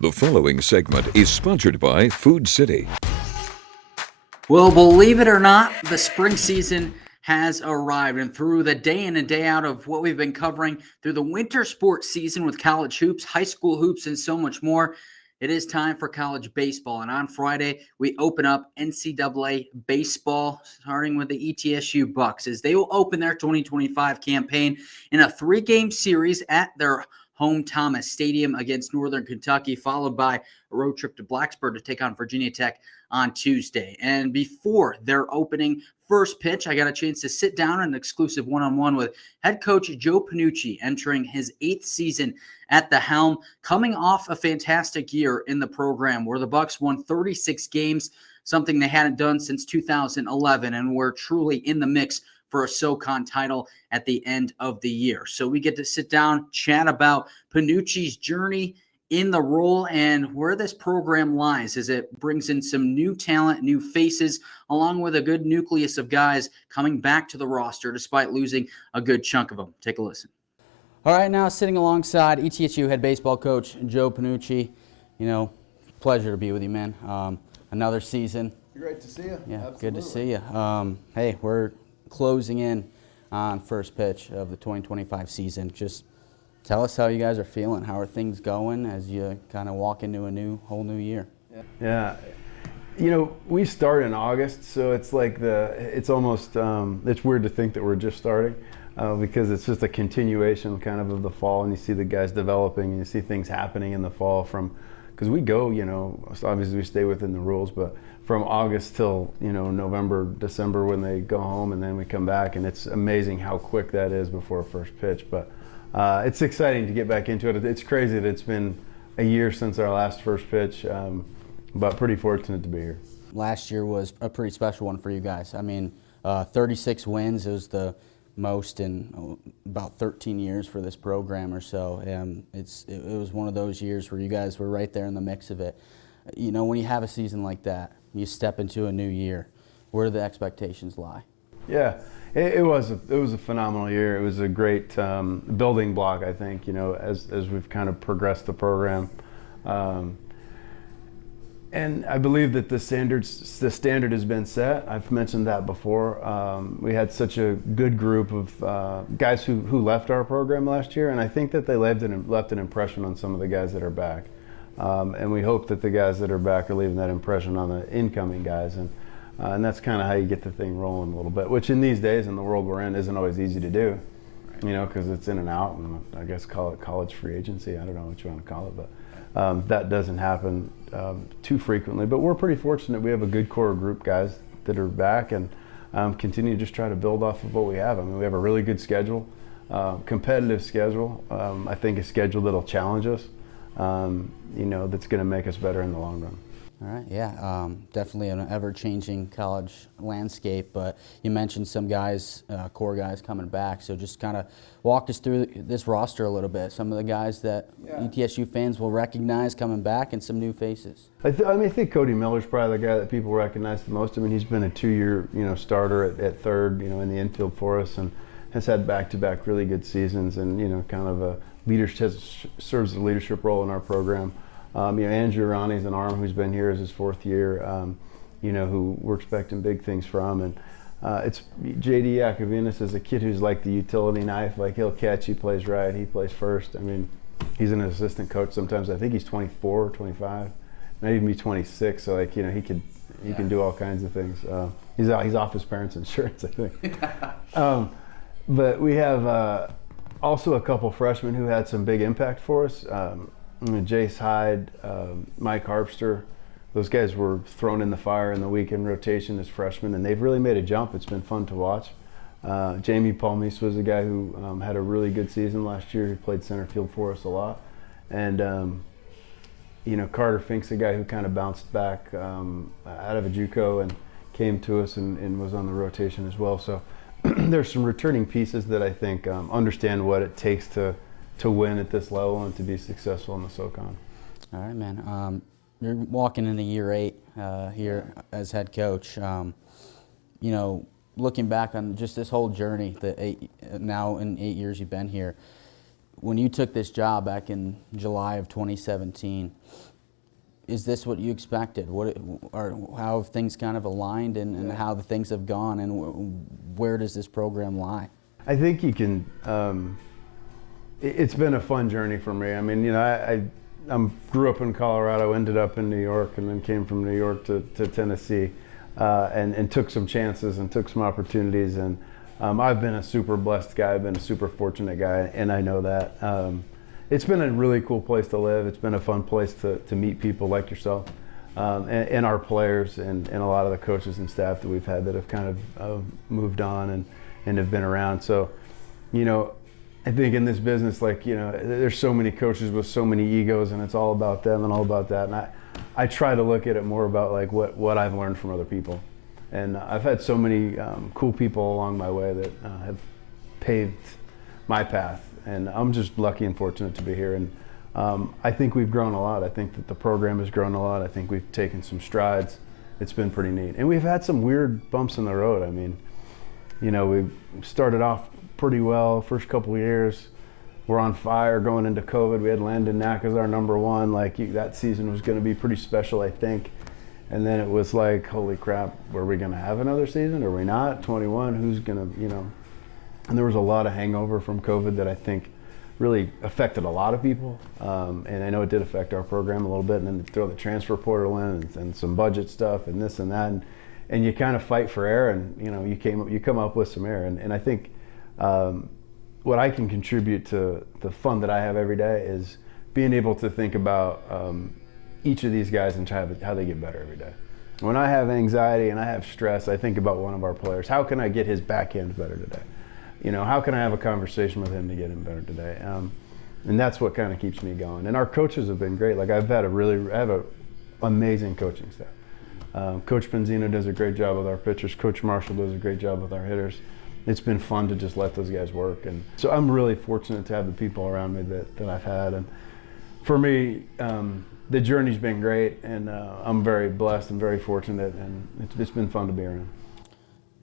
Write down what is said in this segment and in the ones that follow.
The following segment is sponsored by Food City. Well, believe it or not, the spring season has arrived, and through the day in and day out of what we've been covering through the winter sports season with college hoops, high school hoops, and so much more, it is time for college baseball. And on Friday, we open up NCAA baseball, starting with the ETSU Bucks, as they will open their 2025 campaign in a 3-game series at their home Thomas Stadium against Northern Kentucky, followed by a road trip to Blacksburg to take on Virginia Tech on Tuesday. And before their opening first pitch, I got a chance to sit down in an exclusive one-on-one with head coach Joe Pennucci, entering his 8th season at the helm, coming off a fantastic year in the program where the Bucks won 36 games, something they hadn't done since 2011, and were truly in the mix for a SoCon title at the end of the year. So we get to sit down, chat about Pennucci's journey in the role and where this program lies as it brings in some new talent, new faces, along with a good nucleus of guys coming back to the roster despite losing a good chunk of them. Take a listen. All right, now sitting alongside ETSU head baseball coach Joe Pennucci. You know, pleasure to be with you, man. Another season. Great to see you. Yeah, Absolutely. Good to see you. Hey, we're closing in on first pitch of the 2025 season. Just tell us how you guys are feeling. How are things going as you kind of walk into a whole new year? Yeah. You know, we start in August, so it's like it's almost, it's weird to think that we're just starting because it's just a continuation kind of the fall, and you see the guys developing and you see things happening in the fall because we go, you know, obviously we stay within the rules, but from August till, you know, November, December when they go home, and then we come back, and it's amazing how quick that is before first pitch. But it's exciting to get back into it. It's crazy that it's been a year since our last first pitch, but pretty fortunate to be here. Last year was a pretty special one for you guys. I mean, 36 wins. It was the most in about 13 years for this program or so. It was one of those years where you guys were right there in the mix of it. You know, when you have a season like that, you step into a new year. Where do the expectations lie? Yeah, it was a phenomenal year. It was a great building block, I think. You know, as we've kind of progressed the program, and I believe that the standard has been set. I've mentioned that before. We had such a good group of guys who left our program last year, and I think that they left an impression on some of the guys that are back. And we hope that the guys that are back are leaving that impression on the incoming guys, and that's kind of how you get the thing rolling a little bit, which in these days in the world we're in isn't always easy to do, you know, because it's in and out, and I guess call it college free agency. I don't know what you want to call it, but that doesn't happen too frequently. But we're pretty fortunate. We have a good core group guys that are back, and continue to just try to build off of what we have. I mean, we have a really good schedule, competitive schedule. I think a schedule that'll challenge us. You know, that's going to make us better in the long run. All right, yeah, definitely an ever-changing college landscape, but you mentioned some guys, core guys coming back, so just kind of walk us through this roster a little bit, some of the guys that ETSU fans will recognize coming back and some new faces. I think Cody Miller's probably the guy that people recognize the most. I mean, he's been a 2-year, you know, starter at third, you know, in the infield for us, and has had back-to-back really good seasons, and, you know, kind of serves a leadership role in our program. You know, Andrew Ronnie's an arm who's been here as his 4th year, you know, who we're expecting big things from. And it's J.D. Yakovinas is a kid who's like the utility knife. Like, he'll catch, he plays right, he plays first. I mean, he's an assistant coach sometimes. I think he's 24 or 25, might even be 26. So, like, you know, he can do all kinds of things. He's off his parents' insurance, I think. But we have also a couple freshmen who had some big impact for us. Jace Hyde, Mike Harpster, those guys were thrown in the fire in the weekend rotation as freshmen, and they've really made a jump. It's been fun to watch. Jamie Palmise was a guy who had a really good season last year. He played center field for us a lot. And, you know, Carter Fink's a guy who kind of bounced back out of a JUCO and came to us and was on the rotation as well. So there's some returning pieces that I think understand what it takes to win at this level and to be successful in the SoCon. All right, man. You're walking into year 8 here as head coach. You know, looking back on just this whole journey, now in 8 years you've been here, when you took this job back in July of 2017, is this what you expected? How have things kind of aligned, and how the things have gone, and where does this program lie? I think you can. It's been a fun journey for me. I mean, you know, I grew up in Colorado, ended up in New York, and then came from New York to Tennessee, and took some chances and took some opportunities. And I've been a super blessed guy. I've been a super fortunate guy, and I know that. It's been a really cool place to live. It's been a fun place to meet people like yourself, and our players, and a lot of the coaches and staff that we've had that have kind of moved on and have been around. So, you know, I think in this business, like, you know, there's so many coaches with so many egos, and it's all about them and all about that. And I try to look at it more about like what I've learned from other people. And I've had so many cool people along my way that have paved my path. And I'm just lucky and fortunate to be here. And I think we've grown a lot. I think that the program has grown a lot. I think we've taken some strides. It's been pretty neat. And we've had some weird bumps in the road. I mean, you know, we started off pretty well first couple of years. We're on fire going into COVID. We had Landon Knack as our number one. Like, that season was going to be pretty special, I think. And then it was like, holy crap, were we going to have another season? Are we not? 21, who's going to, you know? And there was a lot of hangover from COVID that I think really affected a lot of people. And I know it did affect our program a little bit. And then throw the transfer portal in and some budget stuff and this and that. And you kind of fight for air, and, you know, you come up with some air. And I think what I can contribute to the fun that I have every day is being able to think about each of these guys and how they get better every day. When I have anxiety and I have stress, I think about one of our players. How can I get his backhand better today? You know, how can I have a conversation with him to get him better today? And that's what kind of keeps me going. And our coaches have been great. Like, I have an amazing coaching staff. Coach Benzino does a great job with our pitchers. Coach Marshall does a great job with our hitters. It's been fun to just let those guys work. And so I'm really fortunate to have the people around me that I've had. And for me, the journey's been great, and I'm very blessed and very fortunate, and it's been fun to be around.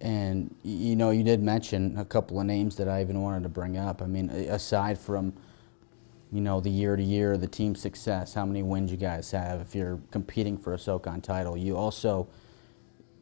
And, you know, you did mention a couple of names that I even wanted to bring up. I mean, aside from, you know, the year-to-year, the team success, how many wins you guys have, if you're competing for a SoCon title, you also,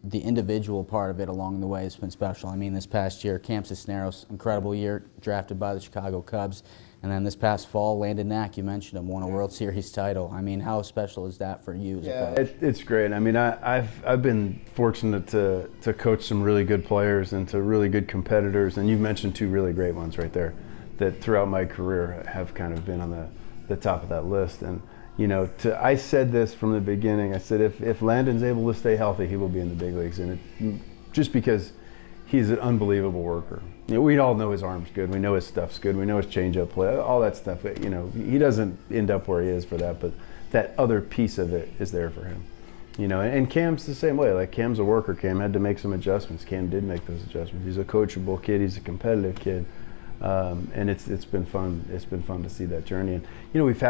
the individual part of it along the way has been special. I mean, this past year, Cam Cisneros, incredible year, drafted by the Chicago Cubs. And then this past fall, Landon Knack, you mentioned him, won a World Series title. I mean, how special is that for you as a coach? It's great. I mean, I've been fortunate to coach some really good players and to really good competitors. And you've mentioned two really great ones right there that throughout my career have kind of been on the top of that list. And, you know, I said this from the beginning. I said, if Landon's able to stay healthy, he will be in the big leagues. And just because he's an unbelievable worker. You know, we all know his arm's good. We know his stuff's good. We know his changeup play, all that stuff. You know, he doesn't end up where he is for that, but that other piece of it is there for him. You know, and Cam's the same way. Like, Cam's a worker. Cam had to make some adjustments. Cam did make those adjustments. He's a coachable kid. He's a competitive kid. And it's been fun. It's been fun to see that journey. And, you know, we've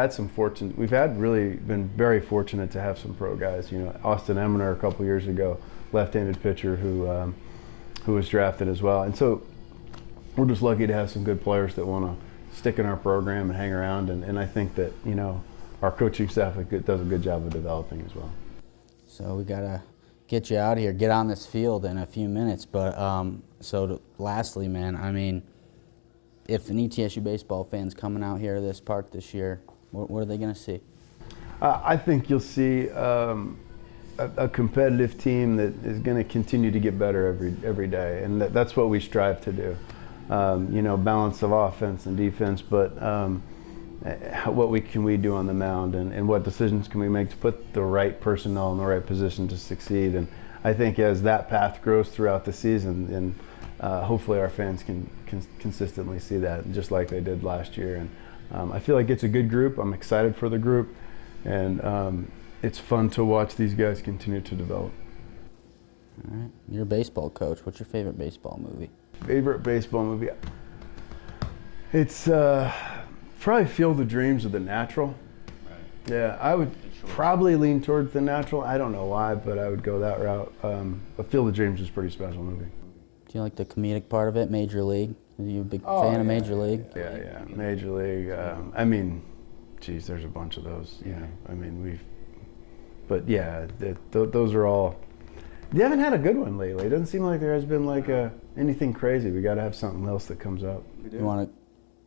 really been very fortunate to have some pro guys. You know, Austin Eminer a couple years ago, left-handed pitcher who was drafted as well. And so we're just lucky to have some good players that want to stick in our program and hang around. And I think that, you know, our coaching staff does a good job of developing as well. So we got to get you out of here, get on this field in a few minutes. But lastly, man, I mean, if an ETSU baseball fan's coming out here to this park this year, what are they going to see? I think you'll see a competitive team that is going to continue to get better every day, and that's what we strive to do. You know, balance of offense and defense, but what can we do on the mound, and what decisions can we make to put the right personnel in the right position to succeed. And I think as that path grows throughout the season, and hopefully our fans can consistently see that, just like they did last year. And I feel like it's a good group. I'm excited for the group, and it's fun to watch these guys continue to develop. All right, you're a baseball coach. What's your favorite baseball movie? Favorite baseball movie? It's probably Field of Dreams or The Natural. Right. Yeah, I would probably lean towards The Natural. I don't know why, but I would go that route. But Field of Dreams is a pretty special movie. Do you like the comedic part of it, Major League? Are you a big fan of Major League? Yeah, Major League. I mean, geez, there's a bunch of those. You know, I mean, those are all. You haven't had a good one lately. It doesn't seem like there has been like anything crazy. We got to have something else that comes up. You want to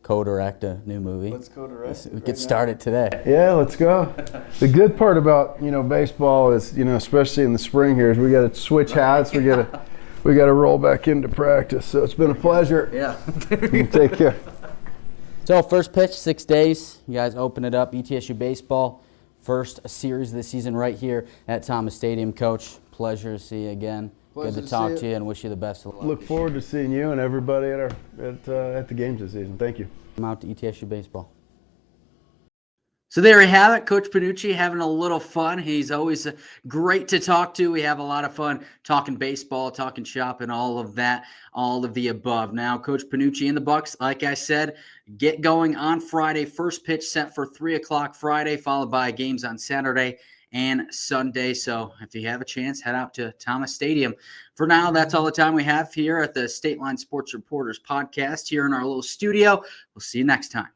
co-direct a new movie? Let's co-direct it. We could start it today. Yeah, let's go. The good part about baseball is especially in the spring here is we got to switch hats. We got to roll back into practice. So it's been a pleasure. Yeah. You take care. So first pitch, 6 days. You guys open it up. ETSU baseball, first series of the season right here at Thomas Stadium. Coach, pleasure to see you again. Pleasure Good to to talk see to you and wish you the best of luck. Look forward to seeing you and everybody at the games this season. Thank you. Come out to ETSU baseball. So there we have it. Coach Pennucci having a little fun. He's always great to talk to. We have a lot of fun talking baseball, talking shop, and all of that, all of the above. Now, Coach Pennucci and the Bucks, like I said, get going on Friday. First pitch set for 3 o'clock Friday, followed by games on Saturday and Sunday. So if you have a chance, head out to Thomas Stadium. For now, that's all the time we have here at the Stateline Sports Reporters podcast here in our little studio. We'll see you next time.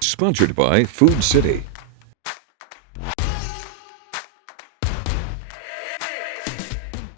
Sponsored by Food City.